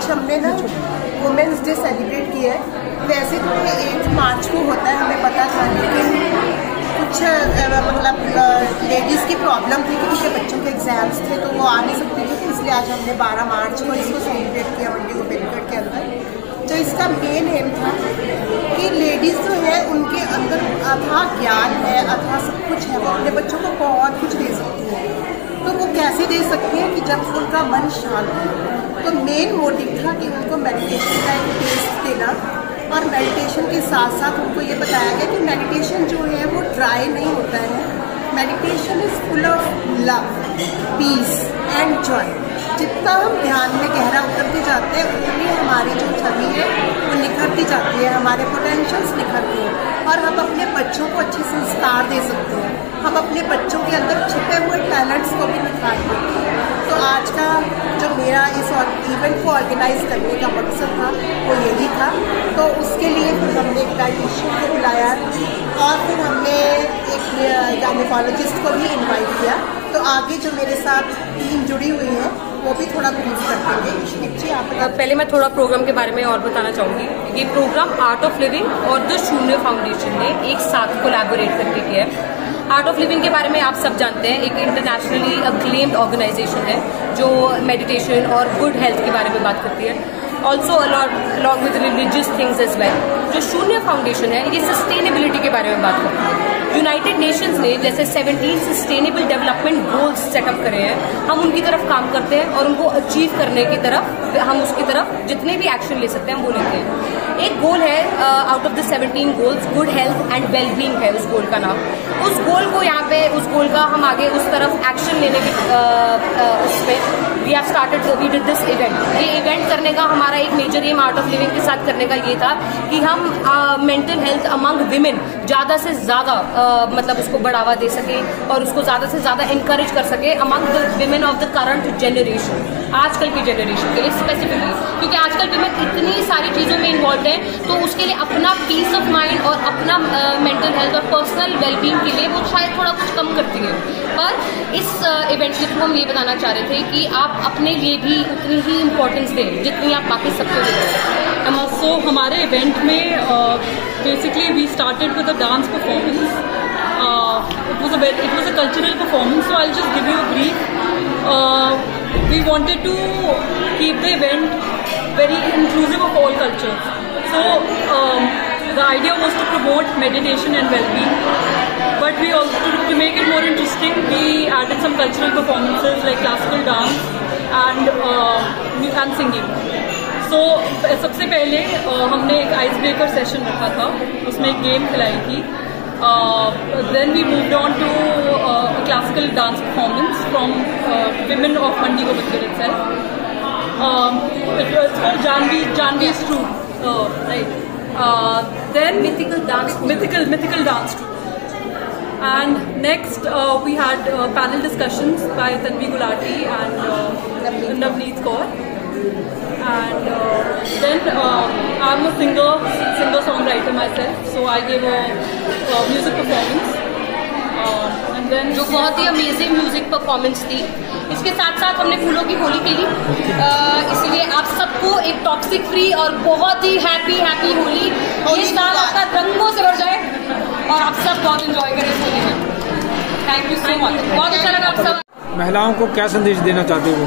आज हमने ना वुमेंस डे सेलिब्रेट किया है। वैसे तो 8 मार्च को होता है, हमें पता था, लेकिन कुछ मतलब लेडीज़ की प्रॉब्लम थी कि उनके बच्चों के एग्ज़ाम्स थे तो वो आ नहीं सकती थी, इसलिए आज हमने 12 मार्च को इसको सेलिब्रेट किया मंडी गोविंदगढ़ के अंदर। तो इसका मेन एम था कि लेडीज़ जो है उनके अंदर अथाह ज्ञान है, अथाह सब कुछ है, वो अपने बच्चों को बहुत कुछ दे सकती है। तो वो कैसे दे सकती है कि जब उनका मन शांत हो। तो मेन मोटिव था कि उनको मेडिटेशन का एक टेस्ट देना, और मेडिटेशन के साथ साथ उनको ये बताया गया कि मेडिटेशन जो है वो ड्राई नहीं होता है। Meditation is full of love, peace and joy. जितना हम ध्यान में गहरा उतरते जाते हैं उतनी हमारी जो छवि है वो निखरती जाती है, हमारे पोटेंशियल्स निखरते हैं और हम अपने बच्चों को अच्छे संस्कार दे सकते हैं। हम अपने बच्चों के अंदर छिपे हुए टैलेंट्स को भी निखार सकते हैं। तो आज का जो मेरा इस इवेंट को ऑर्गेनाइज करने का मकसद था वो यही था। तो उसके लिए फिर हमने एक डाइटिशियन को बुलाया और फिर हमने एक गायनेकोलॉजिस्ट को भी इनवाइट किया। तो आगे जो मेरे साथ टीम जुड़ी हुई है वो भी थोड़ा ब्रीफ कर देंगे। आप पहले मैं थोड़ा प्रोग्राम के बारे में और बताना चाहूँगी। ये प्रोग्राम आर्ट ऑफ लिविंग और द शून्य फाउंडेशन ने एक साथ कोलैबोरेट करके किया है। आर्ट ऑफ लिविंग के बारे में आप सब जानते हैं, एक इंटरनेशनली अक्लेम्ड ऑर्गेनाइजेशन है जो मेडिटेशन और गुड हेल्थ के बारे में बात करती है, also along with religious things as well. जो शून्य फाउंडेशन है ये सस्टेनेबिलिटी के बारे में बात करती है। यूनाइटेड नेशंस ने जैसे 17 सस्टेनेबल डेवलपमेंट गोल्स सेटअप करे हैं, हम उनकी तरफ काम करते हैं और उनको अचीव करने की तरफ हम उसकी तरफ जितने भी एक्शन ले सकते हैं हम वो लेते हैं। एक गोल है out of the 17 goals, good health and wellbeing है उस गोल का नाम। उस गोल को यहाँ पे उस गोल का हम आगे उस तरफ एक्शन लेने की उसमें we have started, we did this event. ये इवेंट करने का हमारा एक major aim Art of Living के साथ करने का ये था कि हम मेंटल हेल्थ अमंग विमेन ज़्यादा से ज़्यादा मतलब उसको बढ़ावा दे सके और उसको ज़्यादा से ज़्यादा इंकरेज कर सके among the women of the current generation, आजकल की जनरेशन के लिए स्पेसिफिकली, क्योंकि आजकल विमेन इतनी सारी चीज़ों में इन्वॉल्व है तो उसके लिए अपना पीस ऑफ माइंड और अपना मेंटल हेल्थ और पर्सनल वेलबींग के लिए वो शायद थोड़ा कुछ कम करती है। पर इस इवेंट के थ्रू हम ये बताना चाह रहे थे कि आप अपने लिए भी उतनी ही इम्पोर्टेंस दें जितनी आप बाकी सबको देते हैं। सो हमारे इवेंट में basically we started with a dance performance. It was a cultural performance, so I'll just give you a brief. We wanted to keep the event very inclusive of all cultures. So the idea was to promote meditation and well-being, but we also, to make it more interesting, we added some cultural performances like classical dance and singing. So सबसे पहले हमने एक ice breaker session रखा था, उसमें एक game खिलाई थी। Then we moved on to a classical dance performance from women of Mandi Govindgarh itself. It was called Janvi's Troupe, right? Then mythical dance troupe. And next we had panel discussions by Tanvi Gulati and Navneet Kaur. And then I'm a singer-songwriter myself, so I gave a music performance. And then जो बहुत ही amazing music performance थी। इसके साथ साथ हमने फूलों की होली खेली, इसलिए आप सबको एक टॉक्सिक फ्री और बहुत ही हैप्पी होली, ये साल आपका रंगों से भर जाए और आप सब बहुत एंजॉय करें इस होली में। थैंक यू सो मच, बहुत अच्छा लगा आप सब। महिलाओं को क्या संदेश देना चाहते हो?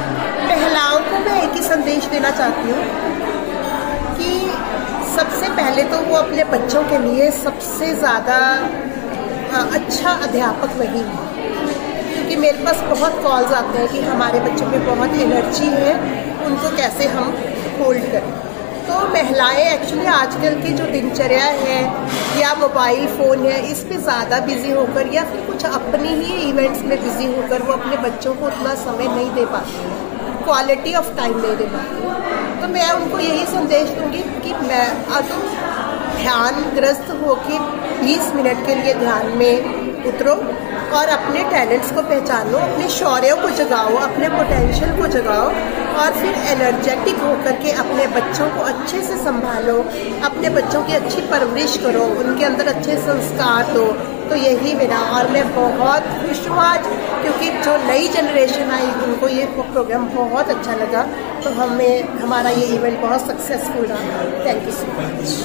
महिलाओं को मैं एक ही संदेश देना चाहती हूँ कि सबसे पहले तो वो अपने बच्चों के लिए सबसे ज़्यादा अच्छा अध्यापक वही है, क्योंकि मेरे पास बहुत कॉल्स आते हैं कि हमारे बच्चों में बहुत एनर्जी है, उनको कैसे हम होल्ड करें। तो महिलाएं एक्चुअली आजकल की जो दिनचर्या है या मोबाइल फ़ोन है इस पे ज़्यादा बिजी होकर या फिर कुछ अपनी ही इवेंट्स में बिजी होकर वो अपने बच्चों को उतना समय नहीं दे पाती है, क्वालिटी ऑफ टाइम नहीं दे पाती। तो मैं उनको यही संदेश दूंगी कि मैं अगर ध्यानग्रस्त होकर 20 मिनट के लिए ध्यान में उतरो और अपने टैलेंट्स को पहचानो, अपने शौर्यों को जगाओ, अपने पोटेंशियल को जगाओ और फिर एनर्जेटिक होकर के अपने बच्चों को अच्छे से संभालो, अपने बच्चों की अच्छी परवरिश करो, उनके अंदर अच्छे संस्कार दो। तो यही मेरा, और मैं बहुत खुश हूँ आज क्योंकि जो नई जनरेशन आई उनको ये प्रोग्राम बहुत अच्छा लगा, तो हमारा ये इवेंट बहुत सक्सेसफुल रहा। Thank you so much.